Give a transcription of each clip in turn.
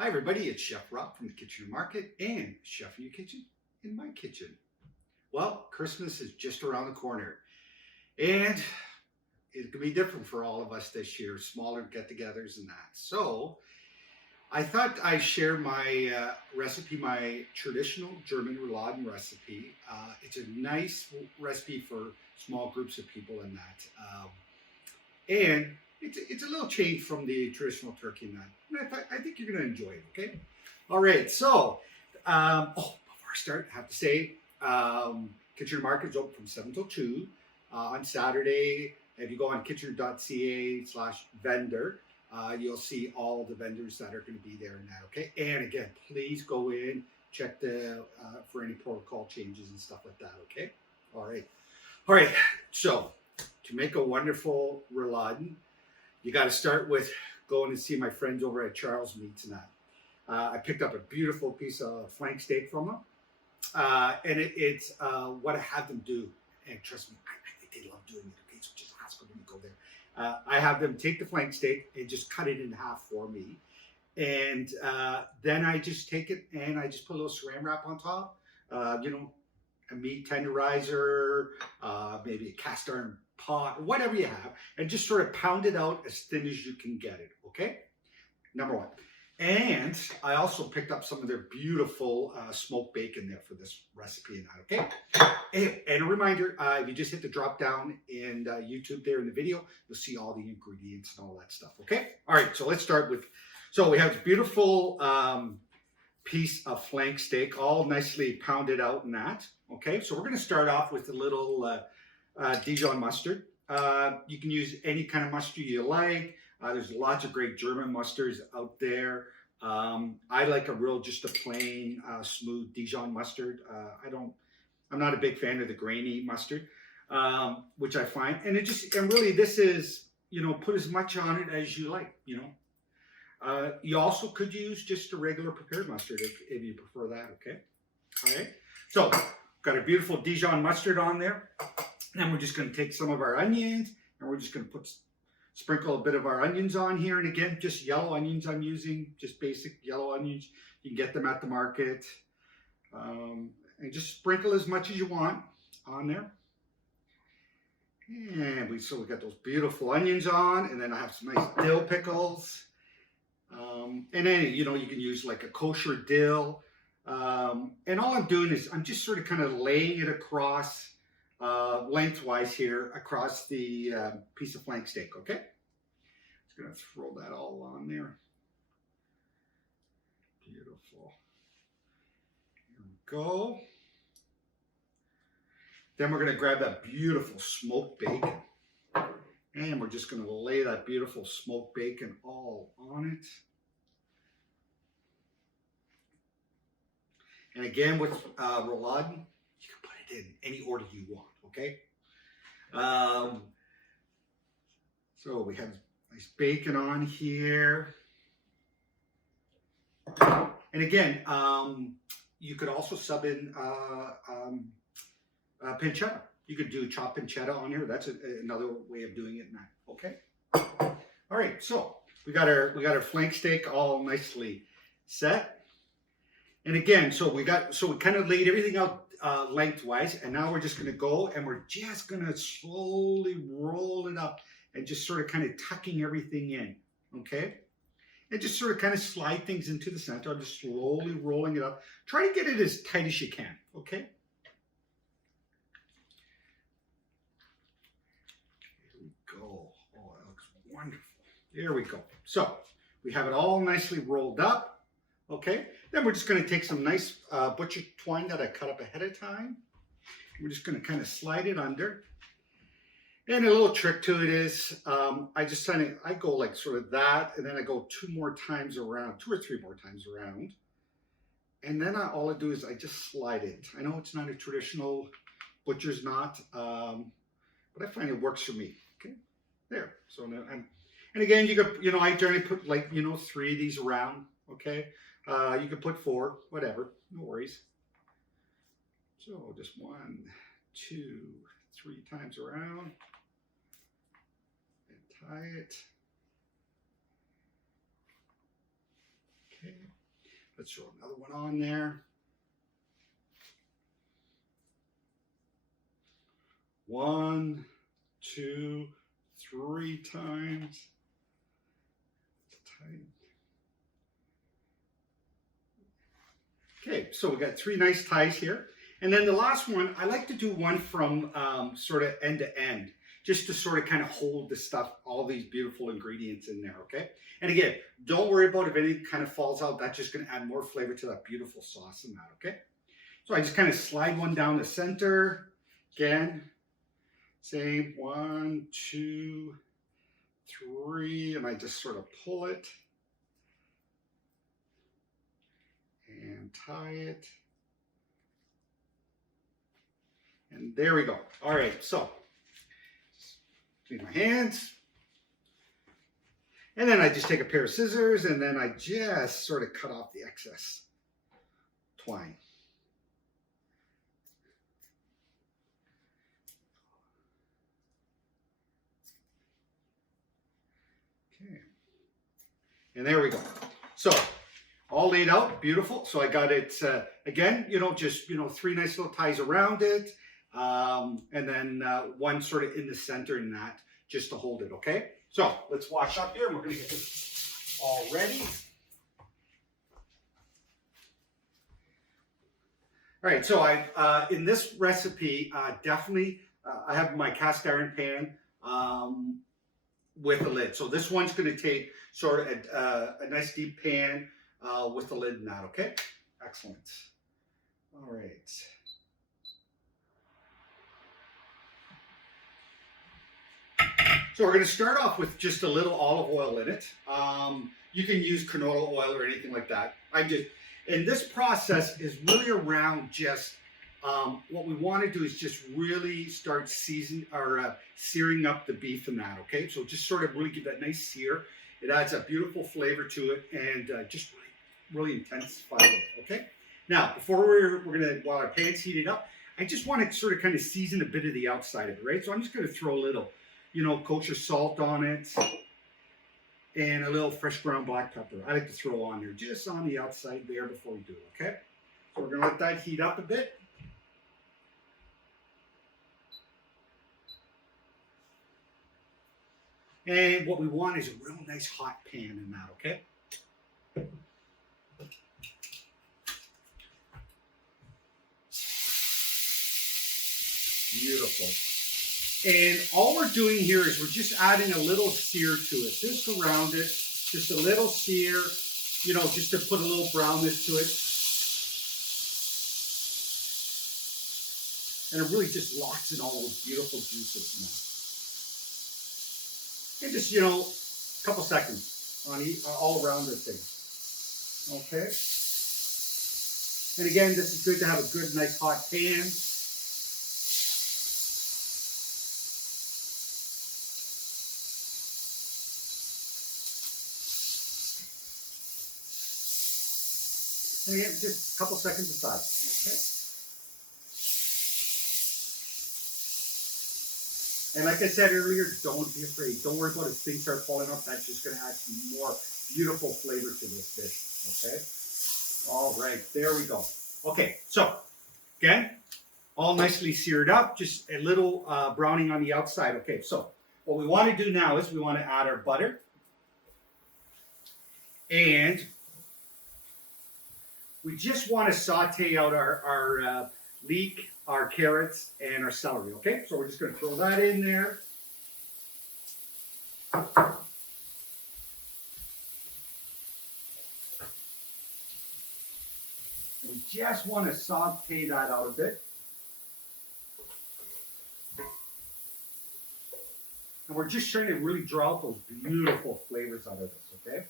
Hi everybody, it's Chef Rob from the Kitchen Market and Chef in Your Kitchen in my kitchen. Well, Christmas is just around the corner and it can be different for all of us this year, smaller get-togethers and that. So I thought I'd share my recipe, my traditional German Rouladen recipe. It's a nice recipe for small groups of people and that. And it's a little change from the traditional turkey nut. And I think you're going to enjoy it, okay? All right, so, before I start, I have to say, Kitchener Market is open from 7 till 2 on Saturday. If you go on kitchener.ca/vendor, you'll see all the vendors that are going to be there and that, okay? And again, please go in, check for any protocol changes and stuff like that, okay? All right, so to make a wonderful rouladen, you got to start with going and see my friends over at Charles Meats and that. I picked up a beautiful piece of flank steak from them, and it's what I have them do. And trust me, I think they love doing it. Okay, so just ask them when you go there. I have them take the flank steak and just cut it in half for me, and then I just take it and I just put a little saran wrap on top. A meat tenderizer, maybe a cast iron pot, whatever you have, and just sort of pound it out as thin as you can get it, okay? Number one. And I also picked up some of their beautiful smoked bacon there for this recipe and that, okay? And a reminder, if you just hit the drop down in YouTube there in the video, you'll see all the ingredients and all that stuff, okay? All right, so let's start with, so we have this beautiful piece of flank steak, all nicely pounded out and that, okay? So we're gonna start off with a little Dijon mustard. You can use any kind of mustard you like. There's lots of great German mustards out there. I like just a plain, smooth Dijon mustard. I'm not a big fan of the grainy mustard, which I find, and really this is, put as much on it as you like, You also could use just a regular prepared mustard if you prefer that, okay? All right, so got a beautiful Dijon mustard on there. Then we're just going to take some of our onions and we're just going to sprinkle a bit of our onions on here. And again, just yellow onions I'm using, just basic yellow onions. You can get them at the market. And just sprinkle as much as you want on there. And we got those beautiful onions on, and then I have some nice dill pickles. And then, you can use like a kosher dill. And all I'm doing is I'm just sort of kind of laying it across lengthwise here across the piece of flank steak, okay? Just gonna throw that all on there. Beautiful. Here we go. Then we're gonna grab that beautiful smoked bacon. And we're just gonna lay that beautiful smoked bacon all on it. And again, with rouladen, you can put it in any order you want, okay? So we have nice bacon on here. And again, you could also sub in pancetta. You could do chopped pancetta on here. That's another way of doing it now, okay? All right, so we got our flank steak all nicely set. And again, so we kind of laid everything out lengthwise, and now we're just going to go and we're just going to slowly roll it up and just sort of kind of tucking everything in, okay? And just sort of kind of slide things into the center. I'm just slowly rolling it up. Try to get it as tight as you can, okay? Here we go. Oh, that looks wonderful. There we go. So we have it all nicely rolled up. Okay, then we're just going to take some nice butcher twine that I cut up ahead of time. We're just going to kind of slide it under. And a little trick to it is I go like sort of that, and then I go 2 or 3 more times around. And then all I do is I just slide it. I know it's not a traditional butcher's knot, but I find it works for me. Okay, there. So now and again, you could, I generally put like, 3 of these around. Okay. You can put 4, whatever, no worries. So just 1, 2, 3 times around and tie it. Okay. Let's throw another one on there. 1, 2, 3 times. Okay, so we got 3 nice ties here. And then the last one, I like to do one from sort of end to end, just to sort of kind of hold the stuff, all these beautiful ingredients in there, okay? And again, don't worry about if anything kind of falls out. That's just going to add more flavor to that beautiful sauce in that, okay? So I just kind of slide one down the center. Again, same, 1, 2, 3, and I just sort of pull it and tie it. And there we go. All right, so clean my hands. And then I just take a pair of scissors and then I just sort of cut off the excess twine. Okay. And there we go. So all laid out, beautiful. So I got it, again, just, 3 nice little ties around it. And then one sort of in the center in that, just to hold it, okay? So let's wash up here and we're going to get this all ready. All right, so in this recipe, definitely I have my cast iron pan with a lid. So this one's going to take sort of a nice deep pan with the lid in that, okay? Excellent. All right. So we're going to start off with just a little olive oil in it. You can use canola oil or anything like that. And this process is really around just what we want to do is just really start searing up the beef in that. Okay, so just sort of really give that nice sear. It adds a beautiful flavor to it and just really intensify it. Okay. Now before while our pan's heated up, I just want to sort of kind of season a bit of the outside of it, right? So I'm just going to throw a little, kosher salt on it and a little fresh ground black pepper. I like to throw on there just on the outside there before we do it, okay? So we're going to let that heat up a bit. And what we want is a real nice hot pan in that, okay? Beautiful. And all we're doing here is we're just adding a little sear to it, just around it, just a little sear, just to put a little brownness to it. And it really just locks in all those beautiful juices now. And just, a couple seconds on all around the thing. Okay. And again, this is good to have a good, nice hot pan. And again, just a couple seconds aside, okay? And like I said earlier, don't be afraid. Don't worry about if things start falling off. That's just going to add some more beautiful flavor to this dish, okay? All right, there we go. Okay, so, again, all nicely seared up, just a little browning on the outside. Okay, so what we want to do now is we want to add our butter. And we just want to saute out our leek, our carrots, and our celery, okay? So we're just going to throw that in there. We just want to saute that out a bit. And we're just trying to really draw out those beautiful flavors out of this, okay?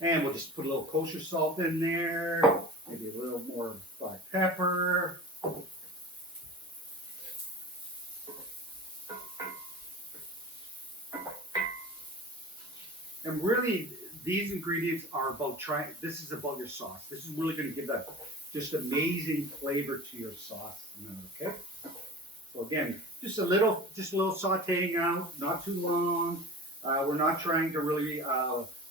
And we'll just put a little kosher salt in there, maybe a little more black pepper. And really, these ingredients are about this is about your sauce. This is really going to give that just amazing flavor to your sauce, okay? So again, just a little sauteing out, not too long. We're not trying to really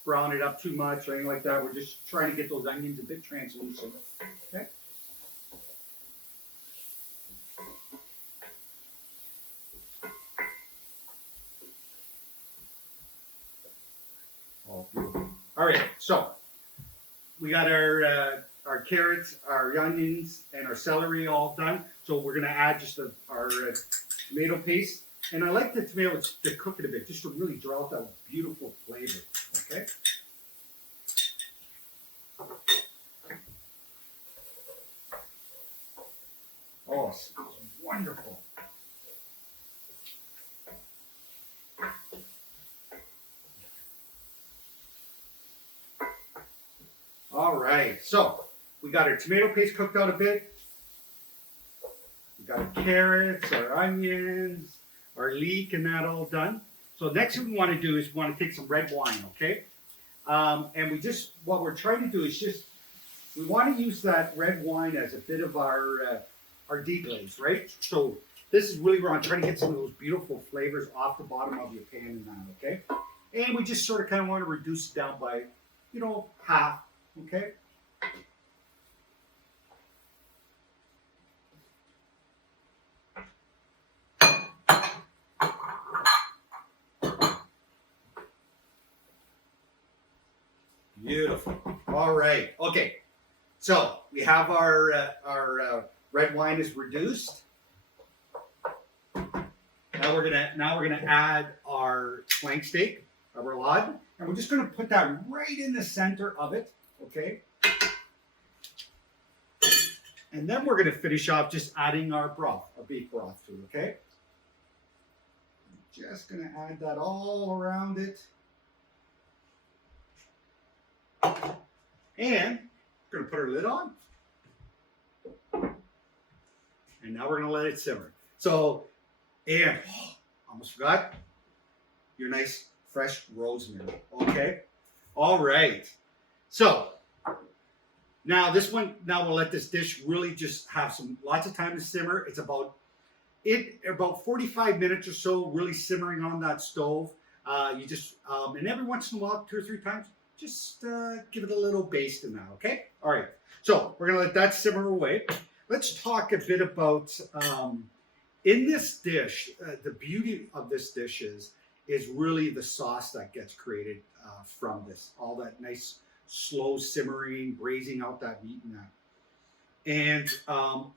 brown it up too much or anything like that. We're just trying to get those onions a bit translucent. Okay. Oh, beautiful. All right, so we got our carrots, our onions, and our celery all done. So we're gonna add just our tomato paste. And I like the tomatoes to cook it a bit, just to really draw out that beautiful flavor, okay? Oh, it smells wonderful. All right, so we got our tomato paste cooked out a bit. We got our carrots, our onions, our leek, and that all done. So next thing we want to do is we want to take some red wine, okay? And what we're trying to do is we want to use that red wine as a bit of our deglaze, right? So this is really where I'm trying to get some of those beautiful flavors off the bottom of your pan and that, okay? And we just sort of kind of want to reduce it down by, half, okay? Beautiful. All right. Okay. So we have our red wine is reduced. Now we're gonna add our flank steak, our rouladen, and we're just gonna put that right in the center of it. Okay. And then we're gonna finish off just adding our broth, our beef broth to it. Okay. Just gonna add that all around it. And we're going to put our lid on. And now we're going to let it simmer. So, and almost forgot your nice fresh rosemary. Okay. All right. So now we'll let this dish really just have lots of time to simmer. It's about 45 minutes or so, really simmering on that stove. And every once in a while, 2 or 3 times, just give it a little baste in that, okay? All right, so we're gonna let that simmer away. Let's talk a bit about, in this dish, the beauty of this dish is really the sauce that gets created from this. All that nice, slow simmering, braising out that meat and that. And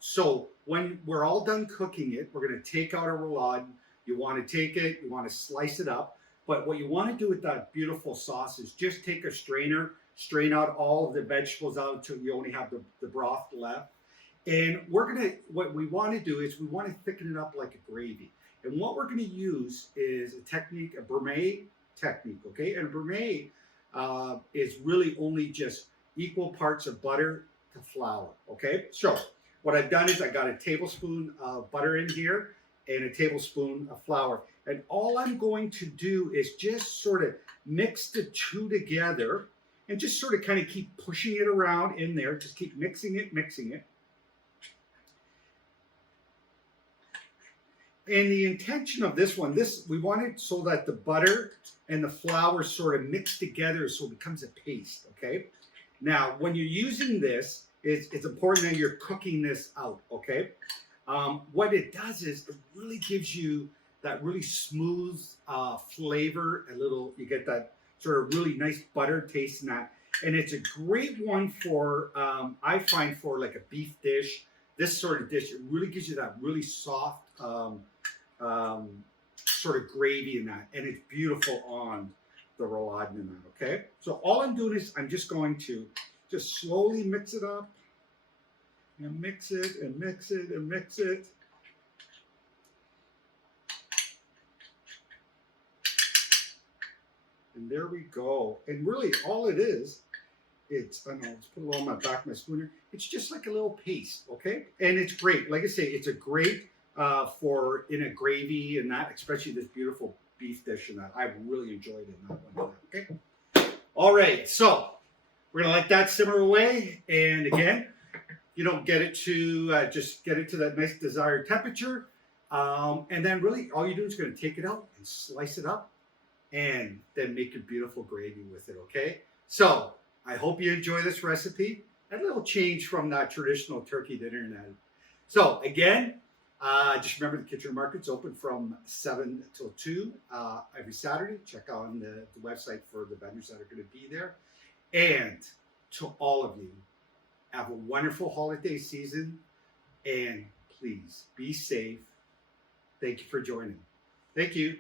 so when we're all done cooking it, we're gonna take out our rouladen. You wanna take it, you wanna slice it up. But what you want to do with that beautiful sauce is just take a strainer, strain out all of the vegetables out until you only have the broth left. And what we want to do is we want to thicken it up like a gravy. And what we're going to use is a Beurre Manie technique, okay? And Beurre Manie is really only just equal parts of butter to flour, okay? So what I've done is I got a tablespoon of butter in here and a tablespoon of flour. And all I'm going to do is just sort of mix the two together and just sort of kind of keep pushing it around in there. Just keep mixing it. And the intention of this one, we want it so that the butter and the flour sort of mix together so it becomes a paste, okay? Now, when you're using this, it's important that you're cooking this out, okay? What it does is it really gives you that really smooth flavor, you get that sort of really nice butter taste in that. And it's a great one for, I find for like a beef dish, this sort of dish, it really gives you that really soft sort of gravy in that. And it's beautiful on the rouladen in that, okay? So all I'm doing is I'm just going to just slowly mix it up and mix it and mix it and mix it. And there we go. And really all it is, let's put it on my back of my spoon here. It's just like a little paste, okay? And it's great. Like I say, it's a great for in a gravy and that, especially this beautiful beef dish and that. I've really enjoyed it in that one, okay? All right, so we're gonna let that simmer away. And again, get it to, just get it to that nice desired temperature. And then really all you do is gonna take it out and slice it up and then make a beautiful gravy with it, okay? So I hope you enjoy this recipe. A little change from that traditional turkey dinner. So again, just remember the kitchen market's open from 7 till 2 every Saturday. Check on the website for the vendors that are going to be there. And to all of you, have a wonderful holiday season, and please be safe. Thank you for joining. Thank you.